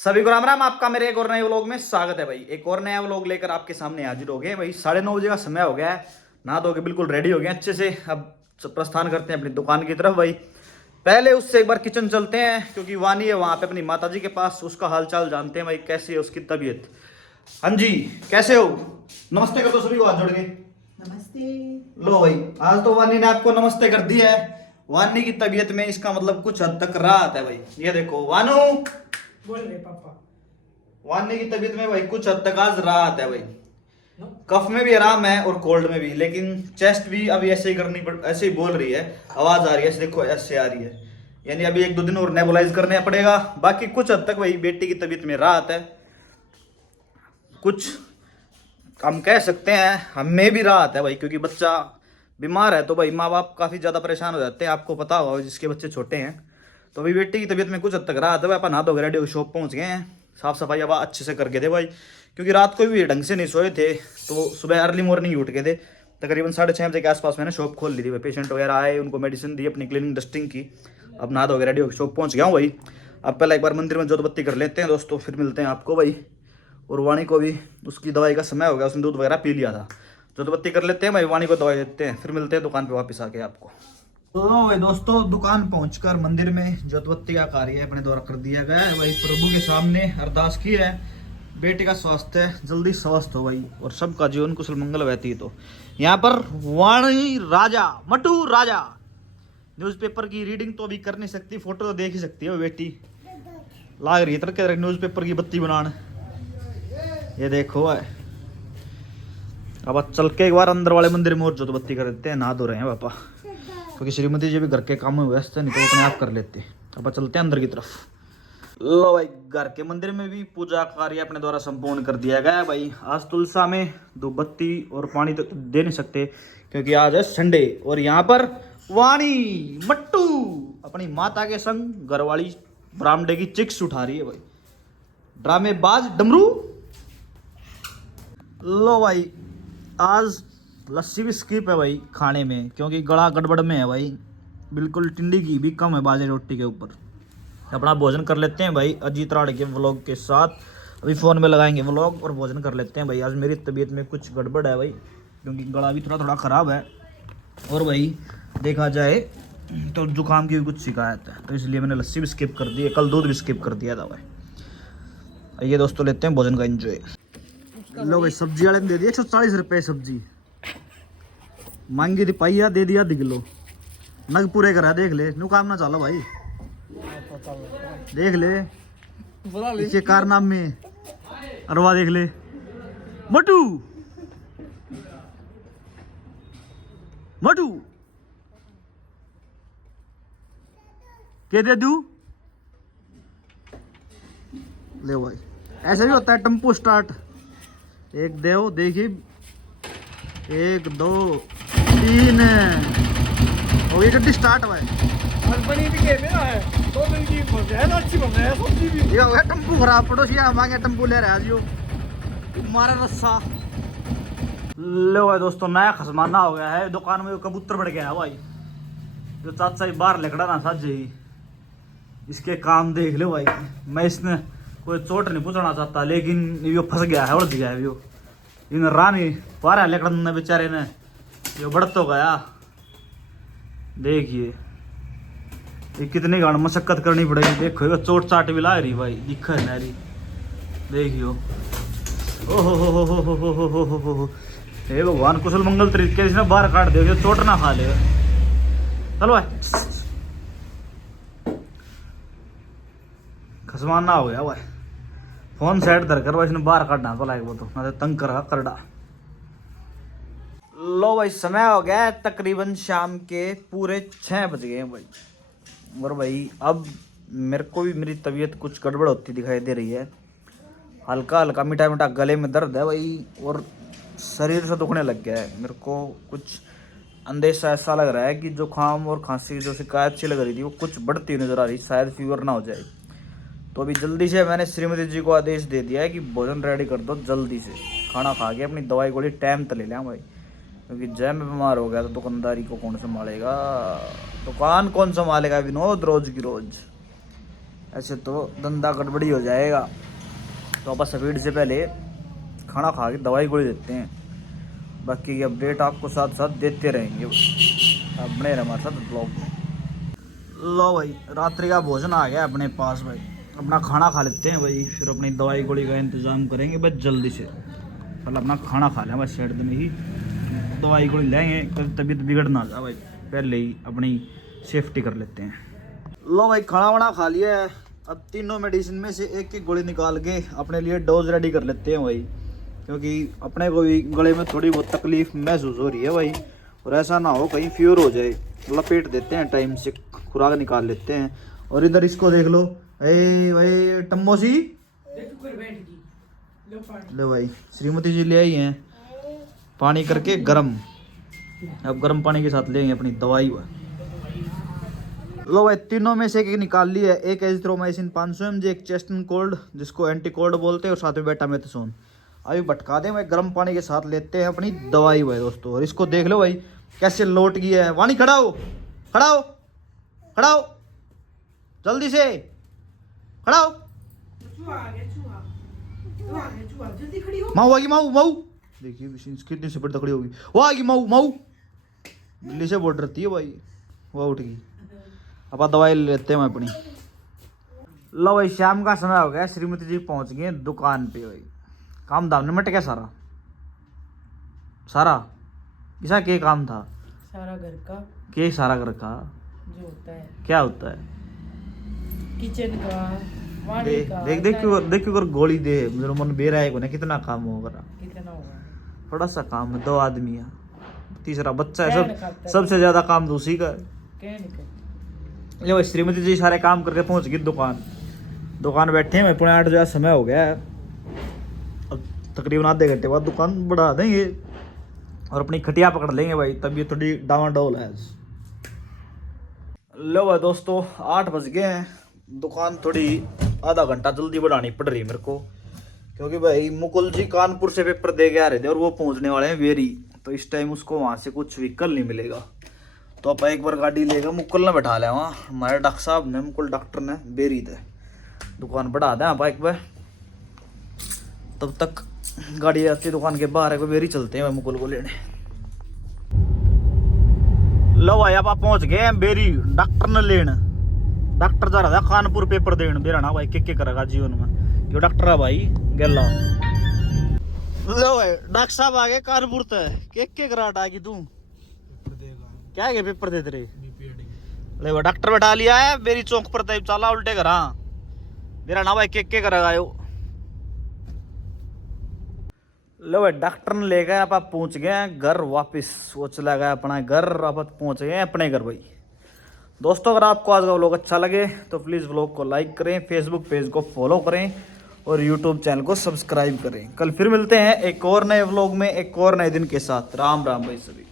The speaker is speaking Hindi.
सभी को राम राम। आपका मेरे एक और नए व्लॉग में स्वागत है भाई। एक और नया व्लॉग लेकर आपके सामने हाजिर हो गए भाई। 9:30 बजे का समय हो गया है। नहा धो के बिल्कुल रेडी हो गए अच्छे से। अब प्रस्थान करते हैं अपनी दुकान की तरफ भाई। पहले उससे एक बार किचन चलते हैं क्योंकि वानी है वहां पे अपनी माताजी के पास। उसका हालचाल जानते हैं भाई, कैसी है उसकी तबीयत। हाँ जी, कैसे हो? नमस्ते कर दो सभी को हाथ जोड़ के। नमस्ते। लो भाई, आज तो वानी ने आपको नमस्ते कर दिया है। वानी की तबीयत में इसका मतलब कुछ हद तक राहत है भाई। ये देखो वानू, बोल रहे पापा। वानी की तबीयत में भाई कुछ हद तक आज राहत है भाई। नो? कफ में भी आराम है और कोल्ड में भी, लेकिन चेस्ट भी अभी ऐसे ही करनी पड़, ऐसे ही बोल रही है। आवाज आ रही है ऐसे, देखो ऐसे आ रही है। यानी अभी 1-2 दिन और नेबुलाइज करने पड़ेगा। बाकी कुछ हद तक भाई बेटी की तबीयत में राहत है। कुछ हम कह सकते हैं हमें भी राहत है भाई, क्योंकि बच्चा बीमार है तो भाई माँ बाप काफी ज्यादा परेशान हो जाते हैं। आपको पता होगा जिसके बच्चे छोटे हैं। तो अभी बेटी की तबीयत में कुछ हद तक राहत है भाई। अपन हाथ धो के रेडी शॉप पहुंच गए हैं। साफ सफाई अब अच्छे से करके थे भाई, क्योंकि रात को भी ढंग से नहीं सोए थे। तो सुबह अर्ली मॉर्निंग उठ गए थे। तकरीबन 6:30 बजे के आसपास मैंने शॉप खोल ली थी भाई। पेशेंट वगैरह आए, उनको मेडिसिन दी, अपनी क्लीनिंग डस्टिंग की। अब नहा धो के रेडी होकर शॉप पहुंच गया हूँ भाई। अब पहले एक बार मंदिर में जोत बत्ती कर लेते हैं दोस्तों, फिर मिलते हैं आपको भाई। और वाणी को भी उसकी दवाई का समय हो गया, उसने दूध वगैरह पी लिया था। जोत बत्ती कर लेते हैं भाई, वाणी को दवाई देते हैं, फिर मिलते हैं दुकान पे वापस आके आपको। तो भाई दोस्तों, दुकान पहुंचकर मंदिर में जोत बत्ती का कार्य अपने द्वारा कर दिया गया है भाई। प्रभु के सामने अरदास की है, बेटे का स्वास्थ्य जल्दी स्वस्थ हो भाई और सबका जीवन कुशल मंगल व्यतीत हो। यहाँ पर वाणी राजा, मटू राजा न्यूज़पेपर की रीडिंग तो अभी कर नहीं सकती, फोटो तो देख ही सकती है वो बेटी। लाग रही है तरह न्यूज़पेपर की बत्ती बनाने। ये देखो है। अब चल के एक बार अंदर वाले मंदिर में और जोत बत्ती कर देते हैं। नहा धो रहे हैं पापा, क्योंकि श्रीमती जी भी घर के काम में व्यस्त है, नहीं तो अपने आप कर लेते। अब चलते हैं अंदर की तरफ। लो भाई, घर के मंदिर में भी पूजा कार्य अपने द्वारा संपूर्ण कर दिया गया है भाई। आज तुलसा में धूप बत्ती और पानी तो दे नहीं सकते क्योंकि आज है संडे। और यहाँ पर वाणी मट्टू अपनी माता के संग घरवाली बरामदे की चिक्स उठा रही है भाई। ड्रामेबाज डमरू। लो भाई, आज लस्सी भी स्किप है भाई खाने में, क्योंकि गला गड़बड़ में है भाई। बिल्कुल टिंडी की भी कम है बाजरे रोटी के ऊपर। अपना भोजन कर लेते हैं भाई अजीत राड़ के व्लॉग के साथ। अभी फ़ोन में लगाएंगे व्लॉग और भोजन कर लेते हैं भाई। आज मेरी तबीयत में कुछ गड़बड़ है भाई, क्योंकि गला भी थोड़ा थोड़ा ख़राब है। और भाई देखा जाए तो जुकाम की भी कुछ शिकायत है, तो इसलिए मैंने लस्सी भी स्किप कर दी है। कल दूध भी स्किप कर दिया था भाई। आइए दोस्तों, लेते हैं भोजन का एंजॉय। लो भाई, सब्जी वाले ने दे दिया 140 रुपये सब्जी। मांगी थी पाइया, दे दिया 2 किलो। नग पूरे करा, देख ले। नु काम ना चलो भाई, देख ले इसके कारनामे। अरवा देख ले। मटू मटू क्या दे दूं? ले भाई, ऐसा भी होता है टेम्पो स्टार्ट। एक देव देखिए, 1 2 3 और ये गड्डी स्टार्ट हुआ है। बनी भी के मेरा है 2 दिन की बहुत अच्छी बन रहा है सब्जी भी। ये हो गया टेम्पो खराब। पड़ोसिया मांगे टेम्पो ले रहे आज यो मारा रस्सा। लो भाई दोस्तों, नया खसमाना हो गया है दुकान में। कबूतर बढ़ गया है भाई। जो चाचा ही बाहर लेकड़ा ना साझे ही, इसके काम देख लो भाई। मैं इसने कोई चोट नहीं पूछना चाहता, लेकिन यो फंस गया है, उलझ गया है यो। इन रानी पारा लेकड़ा ने बेचारे ने यो बढ़ तो गया। देखिए ये कितनी गाड़ मशक्कत करनी पड़ेगी। देखो ये चोट चाट भी ला रही भाई, दिखा है रही। देखियो, ओहो हो। हे भगवान, कुशल मंगल तरीके से बाहर काट दे, चोट ना खा ले। चलो भाई, खसमाना हो गया भाई। फोन सेट धर कर भाई, इसने बाहर काटना तो लाइक वो तो ना तंग कर करडा। लो भाई, समय हो गया है तकरीबन शाम के पूरे 6 बज गए हैं भाई। और भाई अब मेरे को भी मेरी तबीयत कुछ गड़बड़ होती दिखाई दे रही है। हल्का हल्का मीठा मीठा गले में दर्द है भाई, और शरीर से दुखने लग गया है। मेरे को कुछ अंदेशा ऐसा लग रहा है कि जुकाम और खांसी की जो शिकायत सी लग रही थी वो कुछ बढ़ती हुई नजर आ रही, शायद फीवर ना हो जाए। तो अभी जल्दी से मैंने श्रीमती जी को आदेश दे दिया है कि भोजन रेडी कर दो जल्दी से। खाना खा के अपनी दवाई गोली टाइम तो ले लें भाई, क्योंकि जय में बीमार हो गया तो दुकानदारी को कौन संभालेगा? दुकान कौन संभालेगा विनोद रोज की रोज? ऐसे तो धंधा गड़बड़ी हो जाएगा। तो आप स्पीड से पहले खाना खा के दवाई गोली देते हैं, बाकी की अपडेट आपको साथ साथ देते रहेंगे। आप बने रहे हमारे साथ ब्लॉग में। लो भाई, रात्रि का भोजन आ गया अपने पास भाई, अपना खाना खा लेते हैं भाई, फिर अपनी दवाई गोली का इंतज़ाम करेंगे बस जल्दी से। पहले अपना खाना खा लें बस, शेड में ही दवाई गोली लेंगे, कभी तबीयत बिगड़ ना जाए भाई, पहले ही अपनी सेफ्टी कर लेते हैं। लो भाई, खाना वाना खा लिया है, अब तीनों मेडिसिन में से एक एक गोली निकाल के अपने लिए डोज रेडी कर लेते हैं भाई, क्योंकि अपने को भी गले में थोड़ी बहुत तकलीफ महसूस हो रही है भाई, और ऐसा ना हो कहीं फ्यूर हो जाए। लपेट देते हैं टाइम से, खुराक निकाल लेते हैं। और इधर इसको देख लो, ए भाई टम्मोसी, लो भाई श्रीमती जी ले आई हैं पानी करके गरम, अब गरम पानी के साथ लेंगे अपनी दवाई। लो भाई, तीनों में से एक निकाल ली है, एक एजिथ्रोमाइसिन 500 mg, एक चेस्ट एंड कोल्ड जिसको एंटी कोल्ड बोलते हैं, और साथ में बेटामेथासोन। अभी भटका दें भाई, गर्म पानी के साथ लेते हैं अपनी दवाई भाई दोस्तों। और इसको देख लो भाई कैसे लौट गया है। वानी खड़ा हो, खड़ा हो, खड़ा हो, जल्दी से खड़ा हो। माऊ आ गई, माऊ माऊ देखिए कितनी से तकड़ी होगी। वो आ गई माऊ, माऊ दिल्ली से बोल रही है भाई, वह उठ गई। अब दवाई ले लेते हैं अपनी। लो भाई, शाम का समय हो गया, श्रीमती जी पहुंच गए दुकान पे भाई। काम धाम निमट गया सारा सारा, किसा के काम था? सारा घर का। के सारा घर का जो होता है, क्या होता है? किचन का, वाणी देख का, देख देख क्यों गोली दे, मेरे मन बेरा है कोने कितना काम होगा। कितना होगा? थोड़ा सा काम है, 2 आदमी है, तीसरा बच्चा है, क्या सब नहीं करता? सबसे ज्यादा काम तो उसी का है। क्या नहीं करता? ले भाई, श्रीमती जी सारे काम करके पहुंच गई दुकान बैठे हैं। 8:30 बजे समय हो गया है, अब तकरीबन आधे घंटे बाद दुकान बढ़ा देंगे और अपनी खटिया पकड़ लेंगे भाई, तभी थोड़ी डावाडोल है। लो भाई दोस्तों, 8 बज गए हैं, दुकान थोड़ी आधा घंटा जल्दी बढ़ानी पड़ रही है मेरे को, क्योंकि भाई मुकुल जी कानपुर से पेपर दे के आ रहे थे और वो पहुंचने वाले हैं वेरी, तो इस टाइम उसको वहाँ से कुछ व्हीकल नहीं मिलेगा। तो आप एक बार गाड़ी लेगा मुकुल ने बैठा लिया वहाँ, हमारे डॉक्टर साहब ने, मुकुल डॉक्टर ने बेरी थे, दुकान बढ़ा दें आप एक बार, तब तक गाड़ी आती है दुकान के बाहर, एक बेरी चलते हैं मुकुल को लेने। लो भाई, अब आप पहुंच गए हैं बेरी डॉक्टर ने लेने। डॉक्टर जा रहा था कानपुर पेपर देने, बेरा ना भाई के करेगा जीवन में, ये डॉक्टर है भाई गेला। लो भाई, डॉक्टर साहब आ गए कानपुर तक, के कराट आ गई तू क्या है पेपर देते रहे? ले वो डॉक्टर बैठा लिया है बेरी चौक पर, तब चला उल्टे करा मेरा ना भाई के करेगा यो। लो भाई, डॉक्टर ने ले गए, आप पहुंच गए घर वापस, वो चला गया अपना घर, आप पहुंच गए अपने घर भाई। दोस्तों, अगर आपको आज का व्लॉग अच्छा लगे तो प्लीज़ व्लॉग को लाइक करें, फेसबुक पेज को फॉलो करें और यूट्यूब चैनल को सब्सक्राइब करें। कल फिर मिलते हैं एक और नए व्लॉग में, एक और नए दिन के साथ। राम राम भाई सभी।